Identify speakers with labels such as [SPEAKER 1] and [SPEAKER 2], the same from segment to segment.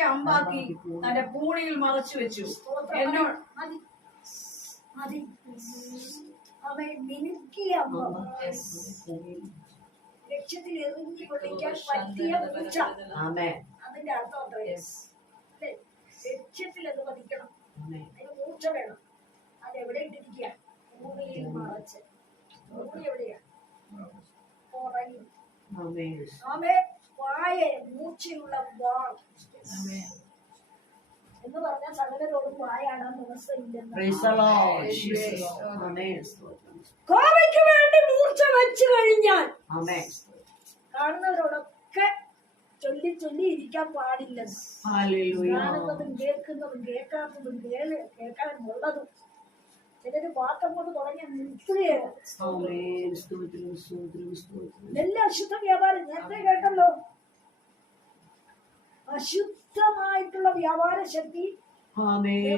[SPEAKER 1] മിനുക്കിയ അമ്പാക്കി തന്റെ പൂണിയിൽ മറച്ചു വെച്ചു. എന്നോട്
[SPEAKER 2] അവൻ മിനുക്കിയ ലക്ഷ്യത്തിൽ എറിഞ്ഞു പറ്റിയ പൂച്ച. അതിന്റെ അർത്ഥം അത്രേ അല്ലേ? ലക്ഷ്യത്തിൽ അത് പതിക്കണം.
[SPEAKER 3] ആമേൻ
[SPEAKER 2] അതിന് മൂർച്ച വേണം. അത് എവിടെ ഇട്ടിരിക്കുക? ഭൂമിയിൽ മറച്ച്. ഭൂമി എവിടെയാ? പുറകിൽ.
[SPEAKER 3] ആമേൻ
[SPEAKER 2] ആമേ വായ മൂർച്ചയുള്ള വാൾ. എന്ന് പറഞ്ഞാൽ സകലരോടും വായാടാൻ കോവയ്ക്ക് വേണ്ടി മൂർച്ച വെച്ചു കഴിഞ്ഞാൽ കാണുന്നവരോടൊക്കെ ചൊല്ലി ചൊല്ലി ഇരിക്കാൻ
[SPEAKER 3] പാടില്ല.
[SPEAKER 2] കാണുന്നതും കേൾക്കുന്നതും കേൾക്കാത്തതും കേൾ കേൾക്കാനുള്ളതും ചിലര് പാട്ടം കൊണ്ട് തുടങ്ങി നിർത്തുകയാണ് എല്ലാ അശുദ്ധ വ്യാപാരം നേരത്തെ കേട്ടല്ലോ. അശുദ്ധമായിട്ടുള്ള വ്യാപാര ശക്തി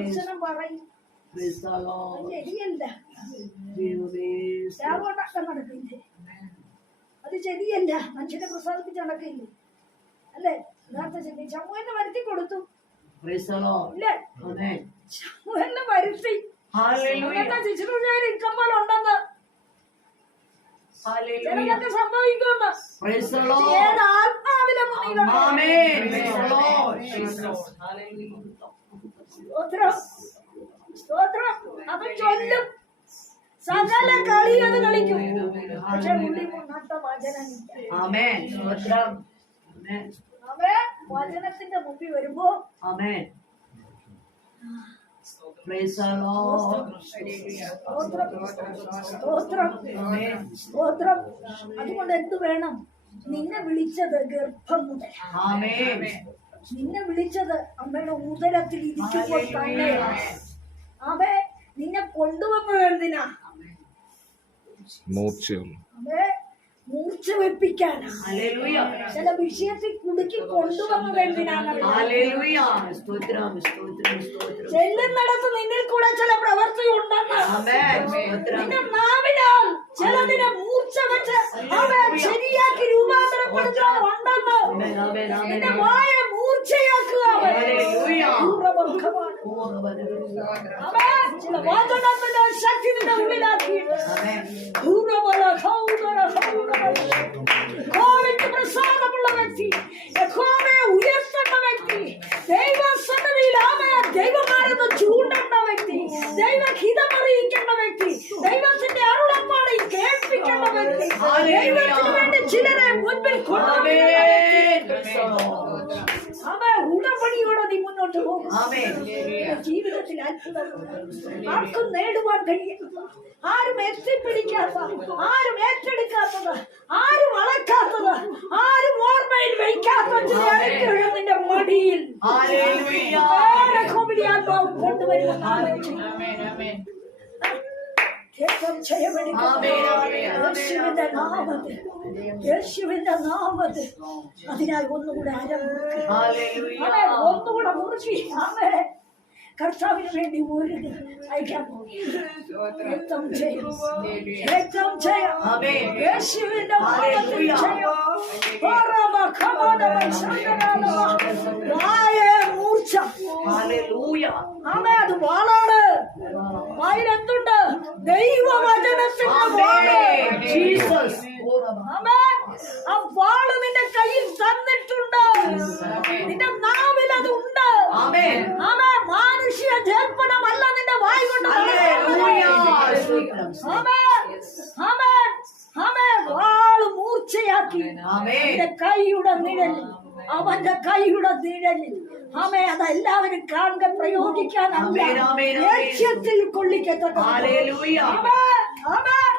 [SPEAKER 2] ദർശനം പറയും. അത് ശരിയല്ല.
[SPEAKER 3] മനുഷ്യന്റെ
[SPEAKER 2] ലാഭമുണ്ടാക്കാൻ നടക്കില്ലേ? അത് ശരിയല്ല. മനുഷ്യനെ പ്രസാദിപ്പിച്ച് നടക്കില്ലേ? അല്ലേ? നേരത്തെ ശരി ചമ്മുവിനെ വരുത്തി കൊടുത്തു. ഇല്ലേ? വരുത്തി. ഉണ്ടെന്ന്. ചിലതൊക്കെ സംഭവിക്കുമെന്ന്. ആത്മാവിലെ മുന്നിലുണ്ടോ? അവൻ ചൊല്ലും സകല കളി അത് കളിക്കും പക്ഷെ ഉള്ളി മുന്നോട്ട വചനമില്ല വചനത്തിന്റെ മുമ്പിൽ വരുമ്പോ സ്തോത്രം അതുകൊണ്ട് എന്ത് വേണം നിന്നെ വിളിച്ചത് ഗർഭം മുതൽ.
[SPEAKER 3] ആമേൻ.
[SPEAKER 2] നിന്നെ വിളിച്ചത് അമ്മയുടെ ഉദരത്തിൽ ഇരിക്കുമ്പോൾ തന്നെ. അവൻ നിന്നെ കൊണ്ടുവന്നത് എന്തിനാ? മൂർച്ച വെപ്പിക്കാനാ. ചില വിഷയത്തിൽ കുടുക്കി കൊണ്ടുവന്നത് എന്തിനാണ്
[SPEAKER 3] നടന്ന് സ്തോത്രം സ്തോത്രം സ്തോത്രം.
[SPEAKER 2] ചെല്ലുന്നിടത്ത് നിന്നിൽ കൂടെ ചില പ്രവർത്തി ഉണ്ടെന്ന് നാവിനാൽ ചിലതിനെ മൂർച്ച വെച്ച് അവൻ ശരിയാക്കി രൂപാന്തരപ്പെടുത്താൻ ഉണ്ടെന്ന്
[SPEAKER 3] ആമേൻ ആമേൻ ആമേൻ
[SPEAKER 2] നിന്റെ വായ മൂർച്ചയാക്കുക അവൻ.
[SPEAKER 3] ഹല്ലേലൂയ.
[SPEAKER 2] ദൂരബന്ധമാണ്. അവൻ ചില വചനത്തിന്റെ ശക്തി നിന്റെ ഉള്ളിലാക്കിയിട്ട്
[SPEAKER 3] ആമേൻ
[SPEAKER 2] ദൂരബല, ഹൗദര, ഹൗദര. യഹോവയ്ക്ക് പ്രസാദമുള്ള വ്യക്തി യഹോവയെ ഉയർത്തേണ്ട വ്യക്തി ദൈവസന്നിധിയിൽ ആമയെ ദൈവമാരെന്ന് ചൂണ്ടേണ്ട വ്യക്തി ദൈവഹിതമറിയിക്കേണ്ട വ്യക്തി ദൈവത്തിന്റെ അരുളപ്പാടി കേൾപ്പിക്കേണ്ട വ്യക്തി ദൈവത്തിന് വേണ്ടി ചിലരെ മുൻപിൽ കൊണ്ടുവരുന്ന വ്യക്തി.
[SPEAKER 3] ആമേൻ പ്രൈസ് ദി ലോർഡ്
[SPEAKER 2] അവൻ ഉടമ്പടിയോടെ നീ മുന്നോട്ട് പോകും
[SPEAKER 3] ആമേൻ
[SPEAKER 2] നിന്റെ ജീവിതത്തിൽ അത്ഭുതം ആർക്കും നേടുവാൻ കഴിയാത്തത്. ആരും എത്തിപ്പിടിക്കാത്ത ആരും ഏറ്റെടുക്കാത്തത്. ആരും അളക്കാത്തത്. ആരും ഓർമ്മയിൽ വയ്ക്കാത്ത നിന്റെ മടിയിൽ.
[SPEAKER 3] ആമേൻ.
[SPEAKER 2] യേശുവിന്റെ നാമത്തിൽ. യേശുവിന്റെ നാമത്തിൽ. അതിനാൽ ഒന്നുകൂടെ അവൻ ഒന്നുകൂടെ മുറുക്കി അവൻ കർത്താവിന് വേണ്ടി ഒരു അയക്കാൻ പോകും യേശുവിന്റെ നാമത്തിൽ മൂർച്ച. ആമേ അത് വാളാണ്. വായിലെന്തുണ്ട് ദൈവവചനത്തിന്റെ. ആ വാൾ നിന്റെ കയ്യിൽ തന്നിട്ടുണ്ട്. നിന്റെ നാവിൽ അത് ഉണ്ട്. ആമേ ജൽപ്പനമല്ല നിന്റെ വായ് കൊണ്ട്. വാൾ മൂർച്ചയാക്കി. നിന്റെ കൈയുടെ നിഴലിൽ അവന്റെ കൈയുടെ നിഴലിൽ. ആമേ അതെല്ലാവരും കാണുക പ്രയോഗിക്കാനല്ല. ലക്ഷ്യത്തിൽ കൊള്ളിക്കത്തക്ക
[SPEAKER 3] ഹല്ലേലൂയ.
[SPEAKER 2] ആമേൻ.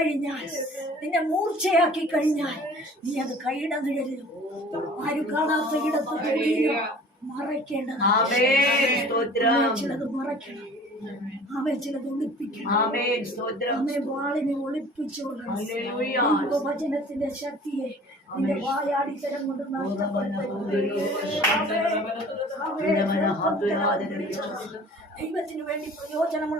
[SPEAKER 2] കഴിഞ്ഞാൽ നിന്നെ മൂർച്ചയാക്കി കഴിഞ്ഞാൽ നീ അത് കൈയിട നിഴലിലും ആരും കാണാത്ത ഇടത്ത് തൊടിയിലും മറയ്ക്കേണ്ടതാണ്. ചിലത് മറയ്ക്കണം. അവൻ ചിലത് ഒളിപ്പിക്കണം. അമ്മേ വാളിനെ ഒളിപ്പിച്ചോളണം
[SPEAKER 3] ഹല്ലേലൂയ.
[SPEAKER 2] വചനത്തിന്റെ ശക്തിയെ നിന്റെ വായാടിത്തരം കൊണ്ട് നഷ്ടപ്പെടുത്തരുത്. ദൈവത്തിന് വേണ്ടി.
[SPEAKER 3] സ്തോത്രം.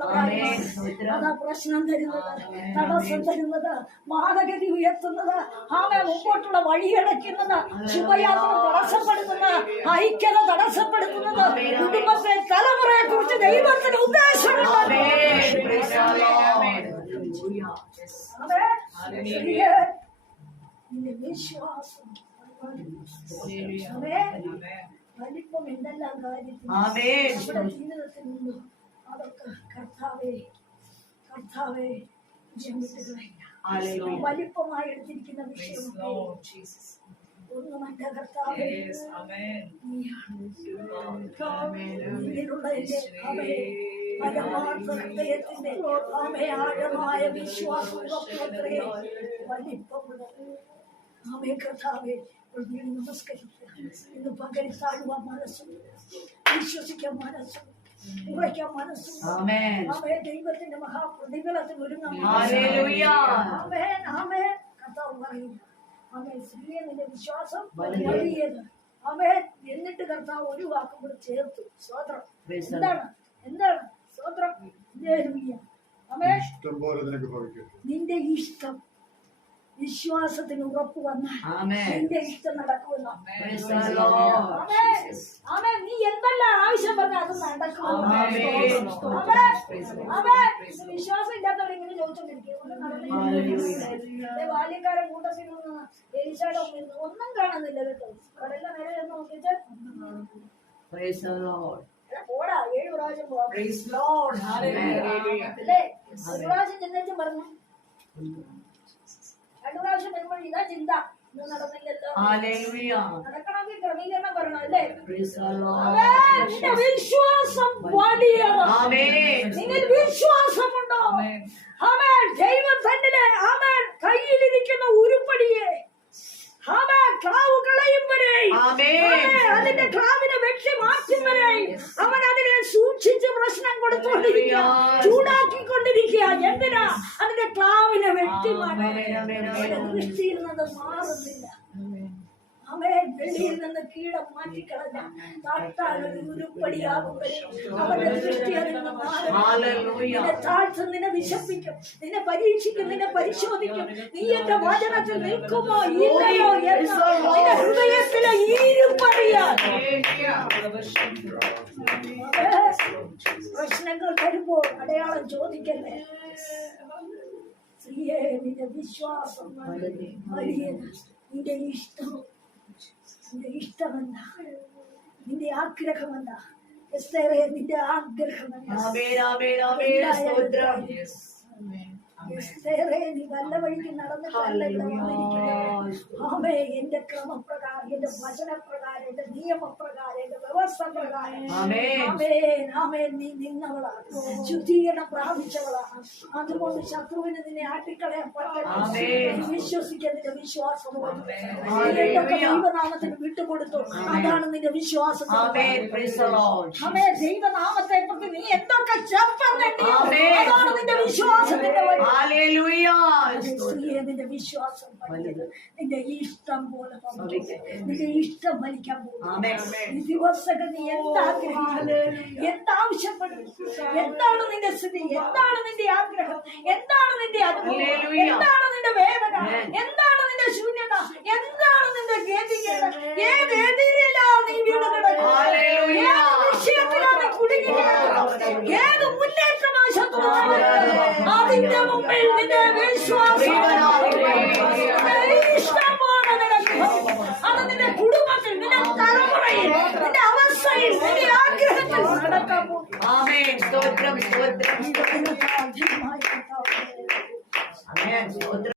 [SPEAKER 2] അതാ പ്രശ്നം തരുന്നത്. തടസ്സം തരുന്നത്. മാനഗതി ഉയർത്തുന്നത്. ആമെ മുമ്പോട്ടുള്ള വഴിയടയ്ക്കുന്നത്. ശുഭയാത്ര തടസ്സപ്പെടുത്തുന്നത് ഐക്യത തടസ്സപ്പെടുത്തുന്നത്. കുടുംബത്തെ തലമുറയെ കുറിച്ച് ദൈവത്തിന് ഉദ്ദേശമുണ്ട്
[SPEAKER 3] Lord. പ്രൈസ് ദി ലോർഡ് ഹല്ലേലൂയ
[SPEAKER 2] ആമേൻ. സ്ത്രീയെ, നിന്റെ വിശ്വാസം. വലിപ്പം എന്തെല്ലാം കാര്യത്തിൽ നമ്മുടെ ജീവിതത്തിൽ നിന്നും അതൊക്കെ കർത്താവേ കർത്താവേ.
[SPEAKER 3] ഹല്ലേലൂയ
[SPEAKER 2] വലിപ്പമായി എടുത്തിരിക്കുന്ന വിഷയമൊക്കെ ഒന്നുമല്ല കർത്താവേ ആമേ പരമാർത്ഥ ഹൃദയത്തിന്റെ ആമേ ആഴമായ വിശ്വാസം ഉറപ്പത്രേ വലിപ്പമുള്ളത് ആമേ കർത്താവേ നമസ്കരിക്കുക ഇന്ന് പകരം താഴുവാൻ മനസ്സും വിശ്വസിക്കാൻ മനസ്സും ഉറയ്ക്കാൻ മനസ്സും. ആമേ ദൈവത്തിന്റെ മഹാപ്രതിഫലത്തിൽ ഒരുങ്ങാൻ ആമേൻ ആമേൻ. കർത്താവ് പറയുന്നു ആമേൻ. സ്ത്രീയെ നിന്റെ വിശ്വാസം
[SPEAKER 3] വലിയത്.
[SPEAKER 2] വലിയത് എന്നിട്ട് കർത്താവ് ഒരു വാക്കും കൂടെ ചേർത്തു. സ്തോത്രം. എന്താണ്? എന്താണ്?
[SPEAKER 4] ഭവിക്കും
[SPEAKER 2] നിന്റെ ഇഷ്ടം വിശ്വാസത്തിന് ഉറപ്പ് വന്ന
[SPEAKER 3] ആമേൻ.
[SPEAKER 2] നിന്റെ ഇഷ്ടം നടക്കുമെന്ന. നീ എന്തെല്ലാം ആവശ്യം പറഞ്ഞ അത്.
[SPEAKER 3] ആമേൻ.
[SPEAKER 2] വിശ്വാസം ഇല്ലാത്തവർ ഇങ്ങനെ ചോദിച്ചോണ്ടിരിക്കും. ബാല്യക്കാരൻ കൂട്ടത്തിൽ നിന്ന് നിന്ന് ഒന്നും കാണുന്നില്ല കേട്ടോ. നേരെ ചെന്ന് നോക്കിയിട്ട്
[SPEAKER 3] ലോർഡ്
[SPEAKER 2] എടാ പോടാ ഏഴ് പ്രാവശ്യം പോവാം.
[SPEAKER 1] Praise Lord. Hallelujah.
[SPEAKER 2] അല്ലേ ഒരു പ്രാവശ്യം പറഞ്ഞു. രണ്ടു പ്രാവശ്യം വരുമ്പോൾ ഇതാ ചിന്ത. ഇന്ന് നടന്നില്ലല്ലോ.
[SPEAKER 3] ഹല്ലേലൂയ
[SPEAKER 2] നടക്കണമെങ്കിൽ ക്രമീകരണം വരണം അല്ലേ?
[SPEAKER 3] പ്രൈസ് ദി ലോർഡ്
[SPEAKER 2] ആമേൻ. നിന്റെ വിശ്വാസം വലിയത്
[SPEAKER 3] ആമേൻ
[SPEAKER 2] നിങ്ങൾ വിശ്വാസമുണ്ടോ? ദൈവം തന്നെ കയ്യിലിരിക്കുന്ന ഉരുപ്പടിയെ ക്ലാവ് കളയും വരെ.
[SPEAKER 3] ആമേൻ.
[SPEAKER 2] ആമേൻ. അതിന്റെ ക്ലാവിനെ വെട്ടി മാറ്റും വരെ. അവൻ അതിനെ സൂക്ഷിച്ച് പ്രശ്നം കൊടുത്തുകൊണ്ടിരിക്കുക.
[SPEAKER 3] ഹല്ലേലൂയ.
[SPEAKER 2] ചൂടാക്കിക്കൊണ്ടിരിക്കുക. എന്തിനാ? അതിന്റെ ക്ലാവിനെ വെട്ടി ദൃഷ്ടിയിൽ നിന്ന് മാറുന്നില്ല. അവരെ വെളിയിൽ നിന്ന് കീടം മാറ്റിക്കളഞ്ഞ താട്ടാനൊരു ഉരുപ്പടിയാകും അവരുടെ ദൃഷ്ടി അതിൽ നിന്ന് താഴ്ത്തും. നിന്നെ വിശപ്പിക്കും നിന്നെ പരീക്ഷിക്കും നിന്നെ പരിശോധിക്കും. നീ എന്റെ വചനത്തിൽ നിൽക്കുമോ ഇല്ലയോ എന്ന് നിന്റെ ഹൃദയത്തിലെ ഇരുപ്പറിയാൻ പ്രശ്നങ്ങൾ വരുമ്പോൾ അടയാളം ചോദിക്കല്ലേ? സ്ത്രീയെ നിന്റെ വിശ്വാസം നിന്റെ ഇഷ്ടം. നിന്റെ ഇഷ്ടമെന്താ? നിന്റെ ആഗ്രഹമെന്താ? എസ്തേറെ
[SPEAKER 3] ആഗ്രഹം
[SPEAKER 2] എസ്തേറെ നീ വല്ല വഴിക്ക് നടന്നിട്ടല്ല ഇവിടെ വന്നിരിക്കുന്നത്. ആമേ എന്റെ ക്രമപ്രകാരം എന്റെ വചനപ്രകാരം എന്റെ നിയമപ്രകാരം എന്റെ വ്യവസ്ഥ പ്രകാരം
[SPEAKER 3] ആമേൻ
[SPEAKER 2] നീ നിന്നവളാണ് ശുദ്ധീകരണം പ്രാപിച്ചവളാണ് അതുകൊണ്ട് ശത്രുവിന് നിന്നെ ആട്ടിക്കളയാൻ പറ്റണം വിശ്വസിക്കാൻ നിന്റെ വിശ്വാസം ദൈവനാമത്തിന് വിട്ടുകൊടുത്തു അതാണ് നിന്റെ വിശ്വാസം. ആമേ ദൈവനാമത്തെ പ്രതി നീ എന്തൊക്കെ
[SPEAKER 3] ചേർത്തുണ്ടെങ്കിൽ.
[SPEAKER 2] അതാണ് നിന്റെ വിശ്വാസത്തിന്റെ വഴി. സ്ത്രീയെ നിന്റെ വിശ്വാസം നിന്റെ ഇഷ്ടം പോലെ. നിന്റെ ഇഷ്ടം വലിക്കാൻ പോകും ഈ ദിവസങ്ങൾ നീ എന്താഗ്രഹിക്കുന്നത് എന്താവശ്യപ്പെടും എന്താണ് നിന്റെ സ്ഥിതി? എന്താണ് നിന്റെ ആഗ്രഹം? എന്താണ് നിന്റെ അനുഭവം? എന്താണ് നിന്റെ വേദന? എന്താണ് നിന്റെ ശൂന്യത? എന്താണ് നിന്റെ ഗതികേട്? ഏത് എതിരില്ല നീ വീട് കിടക്കുന്നത്?
[SPEAKER 3] ഹല്ലേലൂയ.
[SPEAKER 2] ഏത് വിഷയത്തിലാ നീ കുടുങ്ങി ഏത് മുന്നേറ്റമാ ശത്രു അതിന്റെ മുമ്പിൽ നിന്റെ ఆమెన్ స్తోత్రం స్తోత్రం
[SPEAKER 3] స్తోత్రం ఆమెన్ స్తోత్రం